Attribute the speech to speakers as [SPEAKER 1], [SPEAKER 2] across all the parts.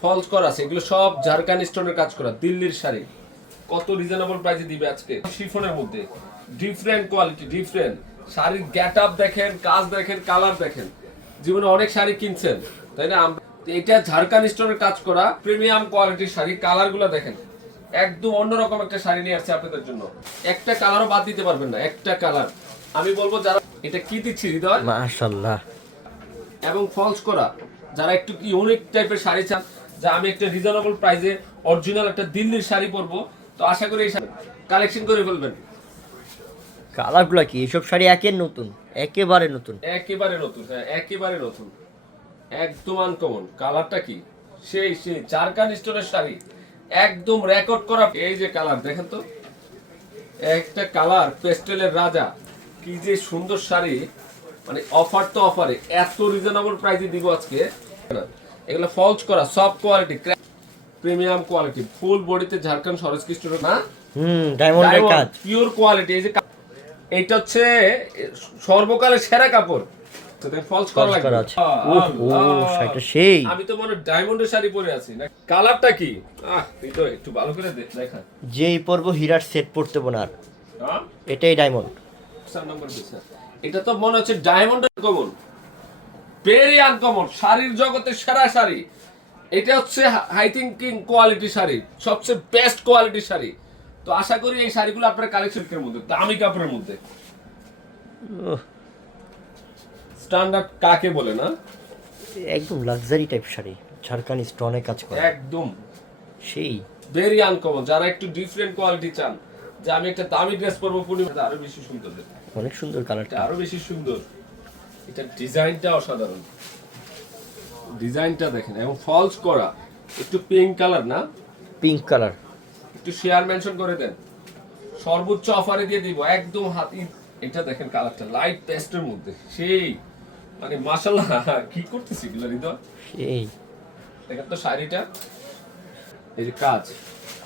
[SPEAKER 1] False আছে এগুলো সব স্টোনের কাজ করা, দিল্লির শাড়ি। কত রিজনেবল প্রাইসে দিবে আজকে? শিফনের মধ্যে। ডিফারেন্ট কোয়ালিটি ডিফারেন্ট শাড়ির গেট আপ দেখেন, কাজ দেখেন কালার দেখেন। জীবনে অনেক শাড়ি কিনছেন, তাই না? এটা ঝাড়খান্ড স্টোনের কাজ করা প্রিমিয়াম কোয়ালিটির শাড়ি কালারগুলো দেখেন। একদম অন্যরকম একটা শাড়ি নিয়ে আসছে আপনাদের জন্য। একটা কালারও বাদ দিতে পারবেন না, একটা কালার আমি বলব যারা এটা কি দিচ্ছি হৃদয়?
[SPEAKER 2] মাশাল্লাহ
[SPEAKER 1] এবং ফলস করা। যারা একটু কি ইউনিক টাইপের শাড়ি চান যা আমি একটা রিজনেবল প্রাইসে অরিজিনাল একটা দিল্লির শাড়ি পরবো তো আশা করি এই কালেকশন করে ফেলবেন।
[SPEAKER 2] কালারগুলো কি? এসব শাড়ি একের নতুন একেবারে নতুন।
[SPEAKER 1] একেবারে নতুন হ্যাঁ একেবারে নতুন। একদম আনকমন কালারটা কি? সেই সেই চারকান স্টোনের শাড়ি। একদম রেকর্ড করা। এই যে কালার দেখেন তো। একটা কালার পেস্টেলের রাজা। কি যে সুন্দর শাড়ি মানে অফার তো অফারে এত রিজনেবল প্রাইসে দিব আজকে। এগুলো ফলস করা soft quality premium quality full বডিতে ঝাড়খণ্ড সরস্কি স্টোর না?
[SPEAKER 2] হুম ডায়মন্ডের কাজ।
[SPEAKER 1] পিওর কোয়ালিটি এই যে এইটা হচ্ছে সর্বকালের সেরা কাপড়। ফলস করা লাগবে।
[SPEAKER 2] করা ও, শাড়িটা সেই।
[SPEAKER 1] আমি তো মনে ডায়মন্ডের শাড়ি পরে আছি। না কালারটা কি? আহ তুই তো একটু ভালো করে দেখা।
[SPEAKER 2] যেই পরব হীরার সেট পড়তে না
[SPEAKER 1] হ্যাঁ?
[SPEAKER 2] এটাই ডায়মন্ড
[SPEAKER 1] চার নম্বর পিস এটা তো মনে হচ্ছে ডায়মন্ডের কমন ভেরি আনকমন শাড়ির জগতের সেরা শাড়ি। এটা হচ্ছে হাই থিঙ্কিং কোয়ালিটি শাড়ি সবচেয়ে বেস্ট কোয়ালিটি শাড়ি। তো আশা করি এই শাড়িগুলো আপনার কালেকশনের মধ্যে দামি কাপড়ের মধ্যে। স্ট্যান্ডার্ড কাকে বলে না?
[SPEAKER 2] একদম লাক্সারি টাইপ শাড়ি ঝাড়খানি স্টোনে কাজ করে।
[SPEAKER 1] একদম।
[SPEAKER 2] সেই।
[SPEAKER 1] ভেরি আনকমন যারা একটু ডিফারেন্ট কোয়ালিটি চান যে আমি একটা দামি ড্রেস পরবো পূর্ণিমাতে আরও বেশি সুন্দর দেখতে।
[SPEAKER 2] অনেক সুন্দর কালারটা।
[SPEAKER 1] আরও বেশি সুন্দর। এটা ডিজাইনটা অসাধারণ। ডিজাইনটা দেখেন এবং ফলস করা। একটু পিঙ্ক কালার না?
[SPEAKER 2] পিঙ্ক কালার
[SPEAKER 1] একটু শেয়ার মেনশন করে দেন। সর্বোচ্চ অফারে দিয়ে দিব একদম হাতি এটা দেখেন কালারটা লাইট পেস্টের মধ্যে। সেই মানে মাশাল্লাহ কি করতেছি এগুলো হৃদয়?
[SPEAKER 2] সেই
[SPEAKER 1] দেখেন তো শাড়িটা। এই যে কাজ।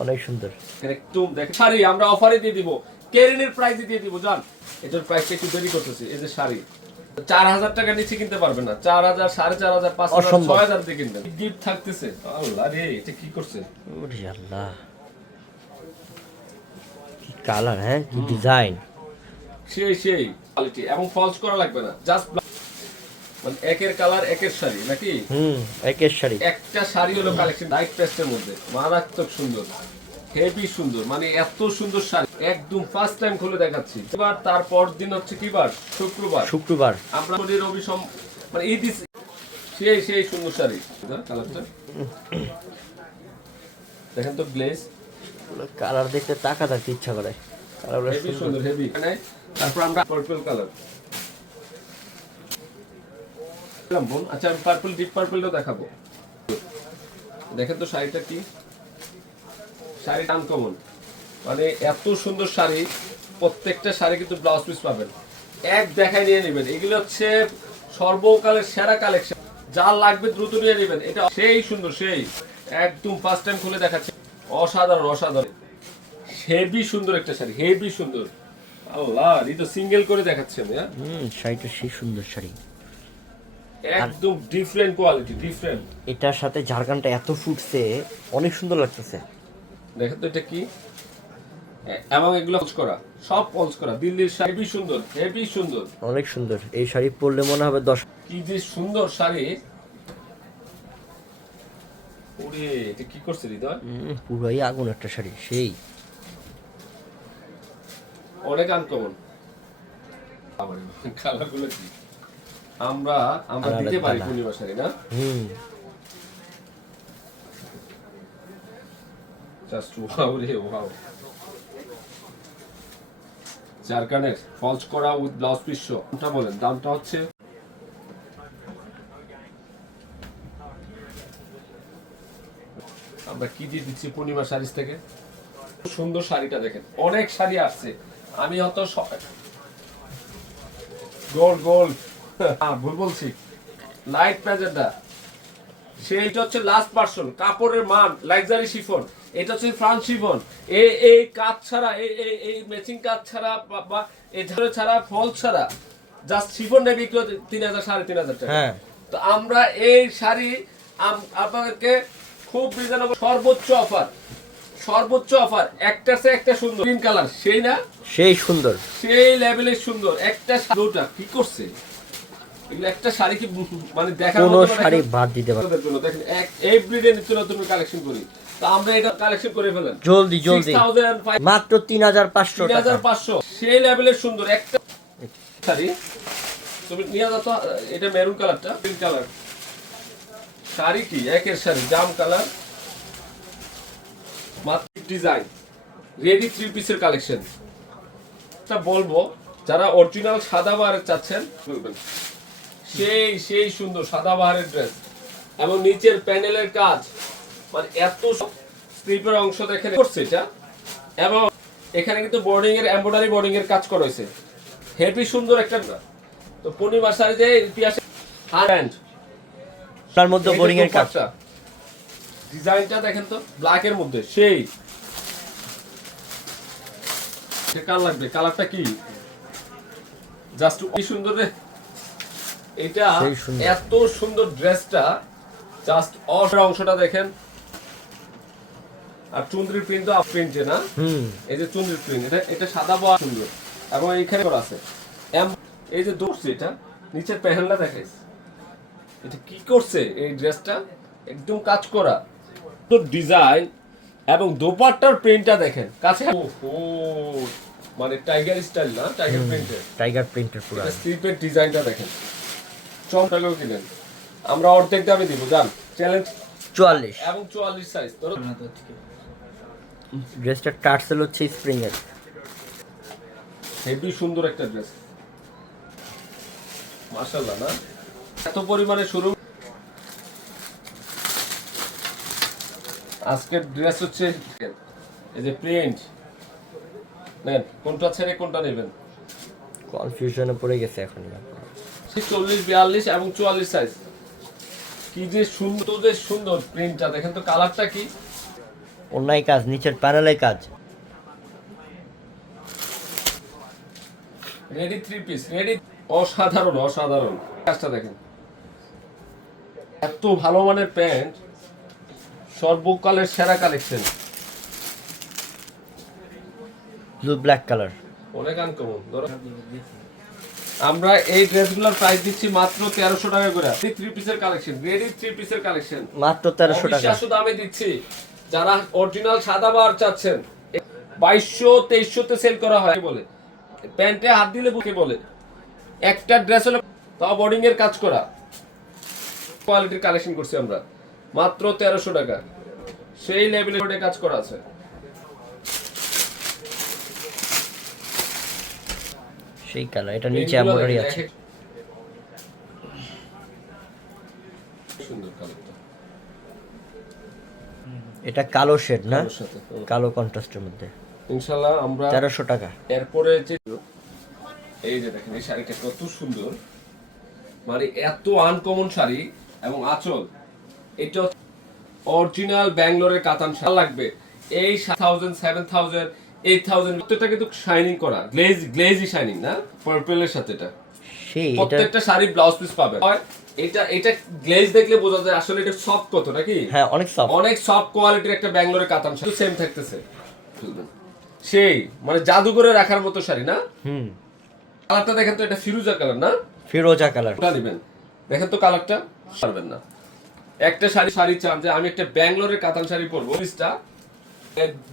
[SPEAKER 2] অনেক সুন্দর।
[SPEAKER 1] একদম দেখেন শাড়ি আমরা অফারে দিয়ে দিব। কেরিনের প্রাইসে দিয়ে দিব জান। এটার প্রাইসটা একটু দেরি করতেছি এই যে শাড়ি। চার হাজার টাকা নিচে কিনতে পারবে না। চার হাজার সাড়ে চার হাজার পাঁচ হাজার। ছয় হাজার দিয়ে কিনবেন। গিফট থাকতেছে। আল্লাহ রে এটা কি করছে?
[SPEAKER 2] ওরে আল্লাহ। কি কালার হ্যাঁ? কি ডিজাইন
[SPEAKER 1] সেই সেই কোয়ালিটি এবং ফলস করা লাগবে না। জাস্ট মানে একের কালার একের শাড়ি নাকি?
[SPEAKER 2] হুম একের শাড়ি।
[SPEAKER 1] একটা শাড়ি হলো কালেকশন লাইট পেস্টের মধ্যে। মারাত্মক সুন্দর। হেভি সুন্দর। মানে এত সুন্দর শাড়ি। একদম ফার্স্ট টাইম খুলে দেখাচ্ছি। এবার তারপর দিন হচ্ছে কি বার? শুক্রবার।
[SPEAKER 2] শুক্রবার।
[SPEAKER 1] আমরা শনির রবি সম মানে ঈদ সেই সেই সুন্দর শাড়ি। কালারটা? দেখেন তো গ্লেজ
[SPEAKER 2] কালার দেখতে তাকা থাকতে ইচ্ছা করে। কালারগুলো সুন্দর।
[SPEAKER 1] হেভি তারপর আমরা পার্পল কালার আচ্ছা আমি পার্পল ডিপ পার্পলটাও দেখাবো। দেখেন তো শাড়িটা কি? শাড়িটা আনকমন মানে এত সুন্দর শাড়ি প্রত্যেকটা শাড়ি কিন্তু ব্লাউজ পিস পাবেন। এক দেখায় নিয়ে নেবেন। এগুলো হচ্ছে সর্বকালের সেরা কালেকশন যা লাগবে দ্রুত নিয়ে নেবেন। এটা সেই সুন্দর সেই। একদম ফার্স্ট টাইম খুলে দেখাচ্ছে। অসাধারণ অসাধারণ। হেভি সুন্দর একটা শাড়ি হেভি সুন্দর। আল্লাহ এই তো সিঙ্গেল করে দেখাচ্ছি হ্যাঁ?
[SPEAKER 2] হুম শাড়িটা সেই সুন্দর শাড়ি।
[SPEAKER 1] একদম ডিফারেন্ট কোয়ালিটি ডিফারেন্ট
[SPEAKER 2] এটার সাথে ঝাড়খানটা এত ফুটছে অনেক সুন্দর লাগতেছে।
[SPEAKER 1] দেখেন তো এটা কি? এবং এগুলো পলস করা। সব পলস করা। দিল্লির শাড়ি হেভি সুন্দর হেভি সুন্দর।
[SPEAKER 2] অনেক সুন্দর। এই শাড়ি পরলে মনে হবে দশ
[SPEAKER 1] কি যে সুন্দর শাড়ি। ওরে এটা কি করছে হৃদয়?
[SPEAKER 2] পুরোই আগুন একটা শাড়ি সেই।
[SPEAKER 1] অনেক আনকমন। কালারগুলো কি? আমরা আমরা দিতে পারি পূর্ণিমা শাড়ি না?
[SPEAKER 2] হুম।
[SPEAKER 1] জাস্ট ওয়াও রে ওয়াও জারকানের ফলস করা উইথ ব্লাউজ পিস বলেন, দামটা হচ্ছে? আমরা কি দিয়ে দিচ্ছি পূর্ণিমা শাড়িজ থেকে? সুন্দর শাড়িটা দেখেন, অনেক শাড়ি আসছে। আমি হয়তো গোল্ড গোল্ড হ্যাঁ ভুল বলছি। লাইট প্যাজেন্ডা সেইটা হচ্ছে লাস্ট পার্সন কাপড়ের মান লাক্সারি শিফন এটা হচ্ছে ফ্রান্স শিফন এই এই কাজ ছাড়া এই ম্যাচিং কাজ ছাড়া বা- ছাড়া ফল ছাড়া জাস্ট শিফন নেবে বিক্রি তিন হাজার সাড়ে তিন হাজার টাকা।
[SPEAKER 2] হ্যাঁ।
[SPEAKER 1] তো আমরা এই শাড়ি আপনাদেরকে খুব রিজনেবল সর্বোচ্চ অফার সর্বোচ্চ অফার একটার চেয়ে একটা সুন্দর। গ্রিন কালার সেই না?
[SPEAKER 2] সেই সুন্দর।
[SPEAKER 1] সেই লেভেলের সুন্দর। একটা দুটা কি করছে? একটা শাড়ি কি মানে দেখার
[SPEAKER 2] কোনো শাড়ি বাদ দিতে পারবে
[SPEAKER 1] দেখেন এক এভরিডে নিত্য নতুন কালেকশন করি। তো আমরা এটা কালেকশন করে ফেলেন।
[SPEAKER 2] জলদি জলদি। মাত্র তিন হাজার পাঁচশো টাকা।
[SPEAKER 1] 3500 সেই লেভেলের সুন্দর একটা শাড়ি। তুমি নিয়ে যাও তো এটা মেরুন কালারটা পিঙ্ক কালার শাড়ি কি? একের শাড়ি জাম কালার মাত্র ডিজাইন রেডি থ্রি পিসের কালেকশন তা বলব যারা অরিজিনাল সাদা বার চাচ্ছেন বলবেন। সেই সেই সুন্দর সাদা বাহারের ড্রেস এবং নিচের প্যানেলের কাজ মানে এত স্লিপের অংশ দেখে করছে এটা। এবং এখানে কিন্তু বোর্ডিং এর এমব্রয়ডারি বোর্ডিং এর কাজ করা হয়েছে। হেভি সুন্দর একটা তো পূর্ণিমা শাড়ি যে ইতিহাসে হ্যান্ড
[SPEAKER 2] তার মধ্যে বোরিং এর কাজ।
[SPEAKER 1] ডিজাইনটা দেখেন তো ব্ল্যাক এর মধ্যে সেই। কালার লাগবে? কালারটা কি? জাস্ট কি সুন্দর রে। এটা এত সুন্দর ড্রেসটা জাস্ট অসর অংশটা দেখেন। আর চুন্দ্রির প্রিন্ট তো আপ প্রিন্টে না? এই যে চুন্দ্রির প্রিন্ট এটা এটা সাদা বয়া সুন্দর। এবং এইখানে করা আছে। এম- এই যে দোষ এটা নিচের প্যানেলটা দেখাইছে এটা কি করছে এই ড্রেসটা একদম কাজ করা। তো ডিজাইন এবং দোপাট্টার প্রিন্টটা দেখেন। কাছে ওহো মানে টাইগার স্টাইল না? টাইগার প্রিন্টের
[SPEAKER 2] টাইগার প্রিন্টের পুরো
[SPEAKER 1] স্লিপের ডিজাইনটা দেখেন। চমকালেও কিনেন আমরা অর্ধেক দামে দিব জান। চ্যালেঞ্জ
[SPEAKER 2] চুয়াল্লিশ।
[SPEAKER 1] এবং চুয়াল্লিশ সাইজ ধরো।
[SPEAKER 2] ড্রেসটার টার্সেল হচ্ছে স্প্রিং এর
[SPEAKER 1] হেভি সুন্দর একটা ড্রেস মাশাআল্লাহ না? এত পরিমাণে শুরু আজকের ড্রেস হচ্ছে এই যে প্রিন্ট নেন কোনটা ছেড়ে কোনটা নেবেন?
[SPEAKER 2] কনফিউশনে পড়ে গেছে এখন।
[SPEAKER 1] চল্লিশ বিয়াল্লিশ এবং চুয়াল্লিশ সাইজ কি যে সুন্দর যে সুন্দর প্রিন্টটা দেখেন তো কালারটা কি?
[SPEAKER 2] অন্যায় কাজ নিচের প্যানেলে কাজ।
[SPEAKER 1] রেডি থ্রি পিস রেডি অসাধারণ অসাধারণ। কাজটা দেখেন। এত ভালো মানের প্যান্ট সর্বকালের সেরা কালেকশন
[SPEAKER 2] ব্লু ব্ল্যাক কালার
[SPEAKER 1] অনেক আনকমন ধরো। আমরা এই ড্রেসগুলোর প্রাইস দিচ্ছি মাত্র তেরোশো টাকা করে। থ্রি পিসের কালেকশন রেডি থ্রি পিসের কালেকশন
[SPEAKER 2] মাত্র তেরোশো টাকা।
[SPEAKER 1] অবিশ্বাস্য দামে দিচ্ছি। যারা অরিজিনাল সাদা বার চাচ্ছেন বাইশশো তেইশশোতে সেল করা হয় বলে? প্যান্টে হাত দিলে বুকে বলে? একটা ড্রেস হলো তাও বোর্ডিং এর কাজ করা। কোয়ালিটির কালেকশন করছি আমরা। মাত্র তেরোশো টাকা। সেই লেভেলের কাজ করা আছে।
[SPEAKER 2] সেই কালার এটা নিচে এমব্রয়ডারি আছে।
[SPEAKER 1] সুন্দর কালারটা
[SPEAKER 2] এটা কালো শেড না। কালো কন্ট্রাস্টের মধ্যে।
[SPEAKER 1] ইনশাল্লাহ আমরা
[SPEAKER 2] তেরোশো টাকা।
[SPEAKER 1] এরপরে যে এই যে দেখেন এই শাড়িটা কত সুন্দর। মানে এত আনকমন শাড়ি এবং আঁচল। এটা অরিজিনাল ব্যাঙ্গালোরের কাতান শাড়ি। লাগবে। এই thousand seven thousand eight thousand প্রত্যেকটা কিন্তু শাইনিং করা। গ্লেজ গ্লেজি শাইনিং না? পার্পেলের সাথে এটা।
[SPEAKER 2] সেই
[SPEAKER 1] প্রত্যেকটা শাড়ি ব্লাউজ পিস পাবে এটা এটা গ্লেজ দেখলে বোঝা যায় আসলে এটা সফট কত নাকি?
[SPEAKER 2] হ্যাঁ অনেক সফট
[SPEAKER 1] অনেক সফট কোয়ালিটির একটা ব্যাঙ্গালোরের কাতান শাড়ি। সেম থাকতেছে। সেই মানে জাদু করে রাখার মতো শাড়ি না?
[SPEAKER 2] হুম।
[SPEAKER 1] কালারটা দেখেন তো এটা ফিরোজা কালার না?
[SPEAKER 2] ফিরোজা কালার।
[SPEAKER 1] ওটা নেবেন। দেখেন তো কালারটা পারবেন না। একটা শাড়ি শাড়ি চান যে আমি একটা ব্যাঙ্গালোরের কাতান শাড়ি পরবো পিসটা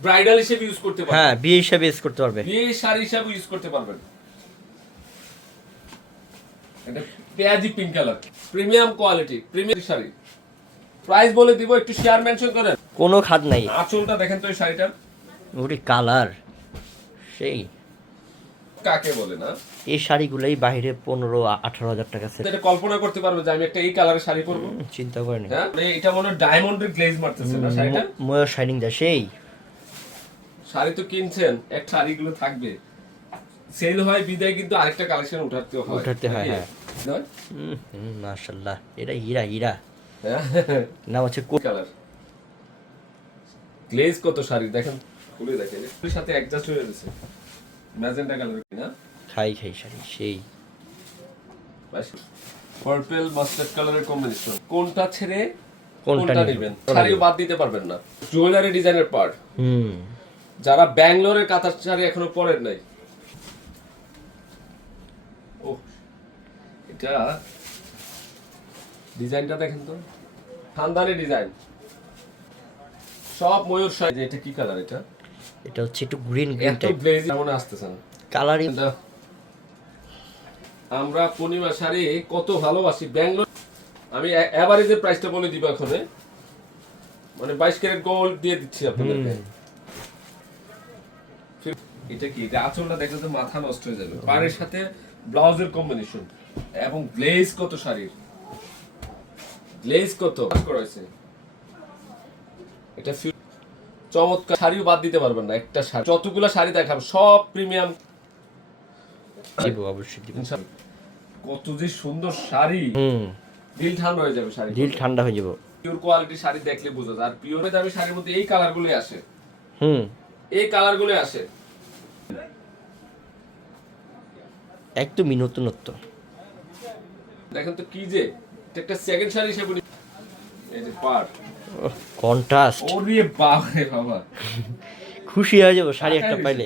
[SPEAKER 1] ব্রাইডাল হিসেবে ইউজ করতে পারবেন।
[SPEAKER 2] হ্যাঁ বিয়ে হিসাবে ইউজ করতে পারবে।
[SPEAKER 1] বিয়ে শাড়ি হিসেবে ইউজ করতে পারবেন। এটা পেঁয়াজি pink colour premium quality premium sari. Price বলে দিব একটু শেয়ার মেনশন করেন।
[SPEAKER 2] কোনো খাদ নাই।
[SPEAKER 1] আঁচলটা দেখেন তো এই শাড়িটার।
[SPEAKER 2] ওটি কালার সেই।
[SPEAKER 1] কাকে বলে না?
[SPEAKER 2] এই শাড়িগুলোই বাইরে পনেরো আঠারো হাজার টাকা সেট
[SPEAKER 1] এটা কল্পনা করতে পারবে যে আমি একটা এই কালারের শাড়ি পরবো।
[SPEAKER 2] চিন্তা করেনি।
[SPEAKER 1] হ্যাঁ মানে এটা মনে হয় ডায়মন্ডের গ্লেজ মারতেছে না শাড়িটা?
[SPEAKER 2] ময়ূর শাইনিং দেয় সেই।
[SPEAKER 1] শাড়ি তো কিনছেন এক শাড়িগুলো থাকবে। সেল হয় বিদায় কিন্তু আরেকটা কালেকশন উঠাতে হয়।
[SPEAKER 2] উঠাতে হয়, হ্যাঁ।
[SPEAKER 1] নয়?
[SPEAKER 2] মাশাল্লাহ এটা হীরা হীরা।
[SPEAKER 1] হ্যাঁ।
[SPEAKER 2] নাম হচ্ছে কো-
[SPEAKER 1] কালার গ্লেজ কত শাড়ি? দেখেন খুলে দেখেন। এর সাথে অ্যাডজাস্ট হয়ে গেছে। ম্যাজেন্টা কালার কি না?
[SPEAKER 2] খাই খাই শাড়ি সেই।
[SPEAKER 1] পার্পল মাস্টার্ড কালারের কম্বিনেশন কোনটা ছেড়ে
[SPEAKER 2] কোনটা? নেবেন?
[SPEAKER 1] শাড়িও বাদ দিতে পারবেন না। জুয়েলারি ডিজাইনের পার্ট
[SPEAKER 2] হুম।
[SPEAKER 1] যারা ব্যাঙ্গালোরের কাতার শাড়ি এখনও পরেন নাই। ও এটা ডিজাইনটা দেখেন তো। খানদানি ডিজাইন। সব ময়ূর সাইজ এটা কি কালার এটা?
[SPEAKER 2] এটা হচ্ছে একটু গ্রিন গ্রিন টাইপ
[SPEAKER 1] ব্লেজি মনে আসতেছে না।
[SPEAKER 2] কালারই
[SPEAKER 1] আমরা পূর্ণিমা শাড়ি কত ভালোবাসি। ব্যাঙ্গালোর আমি এভারেজের প্রাইসটা বলে দিব এখন। মানে বাইশ ক্যারেট গোল্ড দিয়ে দিচ্ছি আপনাদেরকে। এটা কি? এটা আঁচলটা দেখলে তো মাথা নষ্ট হয়ে যাবে। পাড়ের সাথে ব্লাউজের কম্বিনেশন এবং গ্লেজ কত শাড়ির? গ্লেজ কত? করা হয়েছে। এটা চমৎকার। শাড়িও বাদ দিতে পারবেন না একটা শাড়ি। যতগুলো শাড়ি দেখাবো সব প্রিমিয়াম
[SPEAKER 2] অবশ্যই
[SPEAKER 1] কত যে সুন্দর শাড়ি।
[SPEAKER 2] হুম।
[SPEAKER 1] দিল ঠান্ডা হয়ে যাবে শাড়ি।
[SPEAKER 2] দিল ঠান্ডা হয়ে যাব।
[SPEAKER 1] পিওর কোয়ালিটি শাড়ি দেখলে বোঝা যায়। আর পিওর হয়ে যাবে শাড়ির মধ্যে এই কালারগুলো আসে।
[SPEAKER 2] হুম।
[SPEAKER 1] এই কালারগুলো আসে।
[SPEAKER 2] একদমই নতুনত্ব
[SPEAKER 1] দেখেন তো কি যে একটা সেকেন্ড শাড়ি হিসেবে নি- এই যে পার
[SPEAKER 2] কন্ট্রাস্ট
[SPEAKER 1] ওরে বাবা বাবা।
[SPEAKER 2] খুশি হয়ে যাব শাড়ি একটা পাইলে।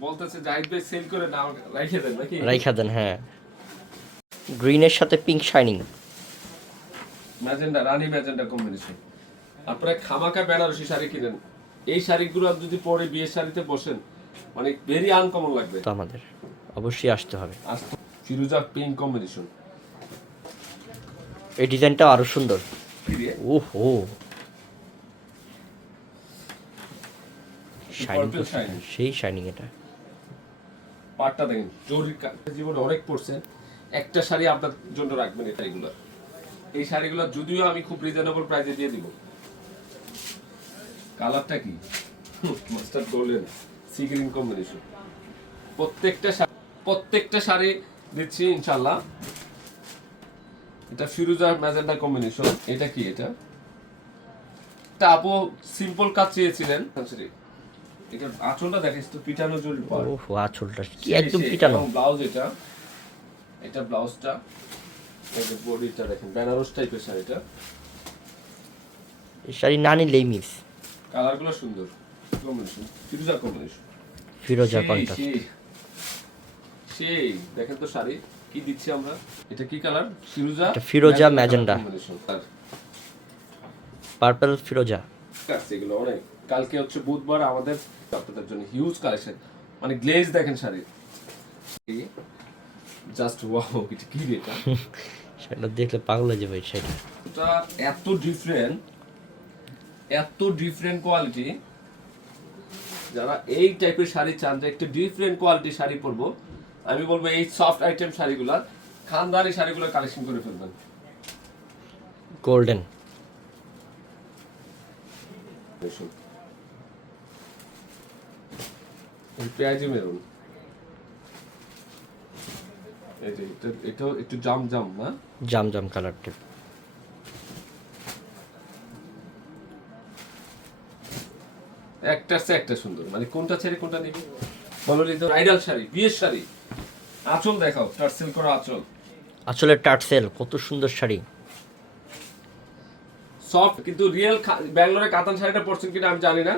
[SPEAKER 1] বলতেছে জাহিদ ভাই সেল করে না রাইখে দেন নাকি?
[SPEAKER 2] রাইখা দেন হ্যাঁ। গ্রিনের সাথে পিঙ্ক শাইনিং
[SPEAKER 1] ম্যাজেন্ডা রানী ম্যাজেন্ডা কম্বিনেশন আপনারা খামাকা বেনারসি শাড়ি কিনেন। এই শাড়িগুলো যদি পরে বিয়ের শাড়িতে বসেন মানে ভেরি আনকমন লাগবে।
[SPEAKER 2] তো আমাদের। অবশ্যই আসতে হবে।
[SPEAKER 1] ফিরোজা পিঙ্ক কম্বিনেশন
[SPEAKER 2] এই ডিজাইনটাও আরও সুন্দর। ওহো। শাইনিং সেই শাইনিং এটা।
[SPEAKER 1] পাটটা দেখেন জরুরি জীবনে অনেক পড়ছে একটা শাড়ি আপনার জন্য রাখবেন এই শাড়িগুলো এই শাড়িগুলো যদিও আমি খুব রিজনেবল প্রাইসে দিয়ে দিব। কালারটা কি? Mustard golden sea green combination প্রত্যেকটা প্রত্যেকটা শাড়ি দিচ্ছি ইনশাল্লাহ এটা ফিরোজা ম্যাজেন্ডা কম্বিনেশন এটা কি এটা? এটা আপু সিম্পল কাজ চেয়েছিলেন। এটা আঁচলটা দেখিস তো পিটানো পাড়
[SPEAKER 2] ওহো আঁচলটা কি একদম পিটানো?
[SPEAKER 1] ব্লাউজ এটা। এটা ব্লাউজটা এই বডিটা দেখেন বেনারস টাইপের শাড়িটা।
[SPEAKER 2] এই শাড়ি না নিলেই মিস।
[SPEAKER 1] কালারগুলো সুন্দর। কম্বিনেশন ফিরোজা কম্বিনেশন
[SPEAKER 2] ফিরোজা কন্ট্রাস্ট
[SPEAKER 1] সেই দেখেন তো শাড়ি কি দিচ্ছি আমরা? এটা কি কালার? ফিরোজা?
[SPEAKER 2] এটা ফিরোজা ম্যাজেন্ডা। পার্পল ফিরোজা।
[SPEAKER 1] এগুলো অনেক। কালকে হচ্ছে বুধবার আমাদের আপনাদের জন্য হিউজ কালেকশন মানে গ্লেজ দেখেন শাড়ি। জাস্ট ওয়াও এটা কি এটা?
[SPEAKER 2] সেটা দেখলে পাগল হয়ে যাবে শাড়ি
[SPEAKER 1] এটা এত ডিফারেন্ট এত ডিফারেন্ট কোয়ালিটি যারা এই টাইপের শাড়ি চান যে একটু ডিফারেন্ট কোয়ালিটি শাড়ি পরবো আমি বলব এই সফট আইটেম শাড়িগুলা খানদানি শাড়িগুলো কালেকশন করে ফেলবেন।
[SPEAKER 2] গোল্ডেন।
[SPEAKER 1] পেঁয়াজি মেরুন। যে এটা একটু জাম জাম না?
[SPEAKER 2] জাম জাম কালারটা
[SPEAKER 1] একটা সে একটা সুন্দর। মানে কোনটা ছেড়ে কোনটা নিবি? বলো তো আইডাল শাড়ি বিয়ের শাড়ি। আঁচল দেখাও টার্সেল করা আঁচল।
[SPEAKER 2] আসলে টার্সেল কত সুন্দর শাড়ি।
[SPEAKER 1] সফট কিন্তু রিয়েল ব্যাঙ্গালোরে কাতান শাড়িটা পরছেন কিনা আমি জানি না।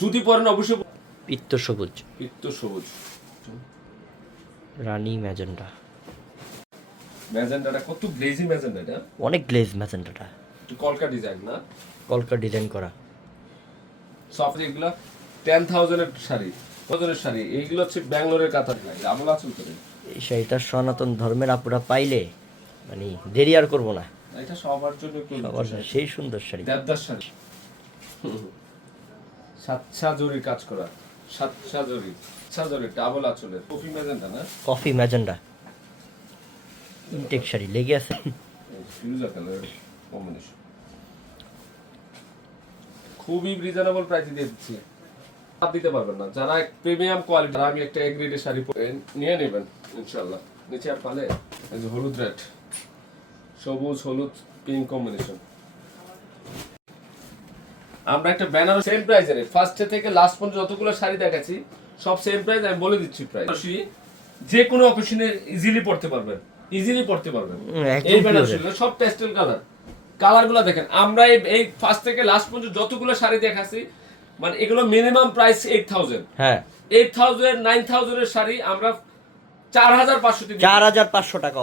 [SPEAKER 1] যদি পরেন অবশ্যই
[SPEAKER 2] পিত্ত সবুজ।
[SPEAKER 1] পিত্ত সবুজ।
[SPEAKER 2] রানী ম্যাজেন্ডা।
[SPEAKER 1] ম্যাজেন্ডাটা কত গ্লেজি ম্যাজেন্ডাটা
[SPEAKER 2] অনেক গ্লেজ ম্যাজেন্ডাটা।
[SPEAKER 1] কলকা ডিজাইন না?
[SPEAKER 2] কলকা ডিজাইন করা।
[SPEAKER 1] সফট এগুলো টেন থাউজেন্ডের শাড়ি থাউজেন্ডের শাড়ি? এইগুলো হচ্ছে ব্যাঙ্গালোরের কাতার শাড়ি। আমল আঁচল করে
[SPEAKER 2] এই শাড়িটা সনাতন ধর্মের আপুরা পাইলে মানে দেরি আর করব না।
[SPEAKER 1] এটা সবার জন্য
[SPEAKER 2] সবার সেই সুন্দর শাড়ি।
[SPEAKER 1] দেবদাস শাড়ি। সাতসা জরির কাজ করা। সাতসা জরি। সাতসা জরি ডাবল আঁচলের। কফি ম্যাজেন্ডা না?
[SPEAKER 2] Coffee magenta. ইনটেক শাড়ি লেগে আছে।
[SPEAKER 1] ফিরোজা কালার কম্বিনেশন খুবই রিজনেবল প্রাইসে দিয়ে দিচ্ছি। বাদ দিতে পারবেন না। যারা প্রিমিয়াম কোয়ালিটি আমি একটা এক গ্রেডের শাড়ি পরে নিয়ে নেবেন ইনশাল্লাহ নিচে আর পালে হলুদ রেড সবুজ হলুদ পিঙ্ক কম্বিনেশন আমরা একটা ব্যানার সেম প্রাইসের ফার্স্টে থেকে লাস্ট পর্যন্ত যতগুলো শাড়ি দেখাচ্ছি সব সেম প্রাইস আমি বলে দিচ্ছি প্রাইস যে কোনো অকেশনে ইজিলি পড়তে পারবেন। ইজিলি পড়তে পারবেন। এই বেনারসিগুলো সব পেস্টেল কালার কালারগুলো দেখেন। আমরা এই ফার্স্ট থেকে লাস্ট পর্যন্ত যতগুলো শাড়ি দেখাচ্ছি মানে এগুলো মিনিমাম প্রাইস এইট থাউজেন্ড
[SPEAKER 2] হ্যাঁ।
[SPEAKER 1] এইট থাউজেন্ড নাইন থাউজেন্ডের শাড়ি আমরা চার হাজার পাঁচশো
[SPEAKER 2] চার হাজার পাঁচশো টাকা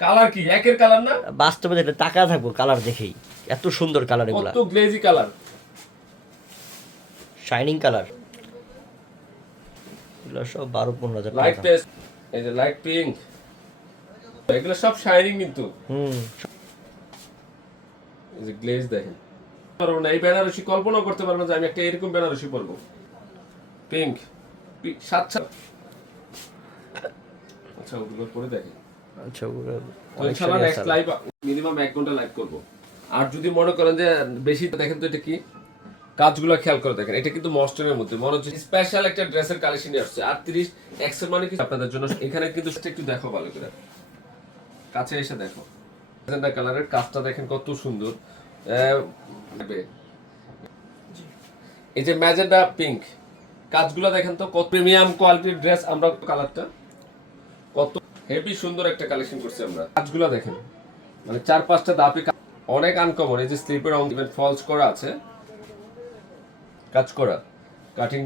[SPEAKER 1] কালার কি? একের কালার না?
[SPEAKER 2] বাস্তবে টাকা থাকব কালার দেখেই। এত সুন্দর কালার এগুলা।
[SPEAKER 1] কত গ্লেজি কালার।
[SPEAKER 2] Shining colour. এগুলো সব বারো পনেরো হাজার
[SPEAKER 1] লাইট পেস্ট এই যে লাইট পিঙ্ক এগুলো সব শাইনিং কিন্তু।
[SPEAKER 2] হুম।
[SPEAKER 1] এই যে গ্লেজ দেখেন পারব না এই বেনারসি কল্পনা করতে পারব না যে আমি একটা এরকম বেনারসি পরবো। পিঙ্ক সাত সাত। আচ্ছা ওগুলো পরে দেখেন
[SPEAKER 2] আচ্ছা ওগুলো
[SPEAKER 1] ইনশাআল্লাহ নেক্সট লাইভ মিনিমাম এক ঘণ্টা লাইভ করব। আর যদি মনে করেন যে বেশি দেখেন তো এটা কি? কাজগুলো খেয়াল করে দেখেন। এটা কিন্তু মস্টনের মধ্যে। মনে হচ্ছে স্পেশাল একটা ড্রেসের কালেকশন আসছে। আর তিরিশ এক্সের মানে কি? আপনাদের জন্য এখানে কিন্তু একটু দেখো ভালো করে। কাছে এসে দেখো। ম্যাজেন্ডা কালারের কাজটা দেখেন কত সুন্দর। এই যে ম্যাজেন্ডা পিঙ্ক কাজগুলো দেখেন তো কত প্রিমিয়াম কোয়ালিটির ড্রেস আমরা কালারটা কত হেভি সুন্দর একটা কালেকশন করছি আমরা। কাজগুলো দেখেন মানে চার পাঁচটা দাপি অনেক আনকমন এই যে স্লিপের ইভেন ফলস করা আছে। কাজ করা কাটিং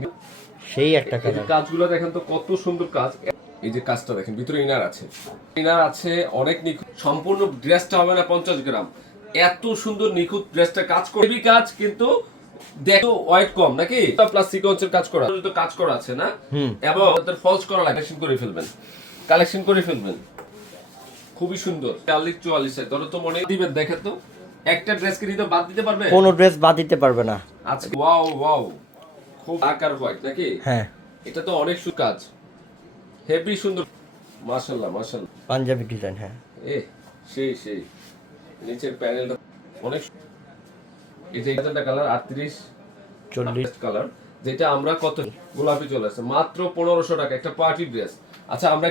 [SPEAKER 2] সেই একটা
[SPEAKER 1] কাজগুলো দেখেন তো কত সুন্দর কাজ। এই যে কাজটা দেখেন ভিতরে ইনার আছে। ইনার আছে অনেক নিখুঁত। সম্পূর্ণ ড্রেসটা হবে না পঞ্চাশ গ্রাম। এত সুন্দর নিখুঁত ড্রেসটা কাজ করে। কাজ কিন্তু দেখো ওয়েট কম নাকি? প্লাস সিকোয়েন্সের কাজ করা। তো কাজ করা আছে না? এবং ওদের ফলস করা কালেকশন করে ফেলবেন। কালেকশন করে ফেলবেন। খুবই সুন্দর। চুয়াল্লিশ ধরো তো মনে দিবেন দেখে তো। একটা ড্রেস কিনে তো বাদ দিতে পারবে?
[SPEAKER 2] কোনো ড্রেস বাদ দিতে পারবে না।
[SPEAKER 1] আজকে ওয়াও ওয়াও। খুব আকার হোয়াইট নাকি?
[SPEAKER 2] হ্যাঁ।
[SPEAKER 1] এটা তো অনেক সুন্দর কাজ। হেভি সুন্দর। মাশাল্লাহ মাশাল্লাহ।
[SPEAKER 2] পাঞ্জাবি ডিজাইন হ্যাঁ।
[SPEAKER 1] এ সেই সেই। নিচের প্যানেলটা অনেক এটা এই এটা কালার আটত্রিশ।
[SPEAKER 2] চল্লিশ।
[SPEAKER 1] কালার যেটা আমরা কত গোলাপি চলে আসছে মাত্র পনেরোশো টাকা একটা পার্টি ড্রেস আচ্ছা আমরা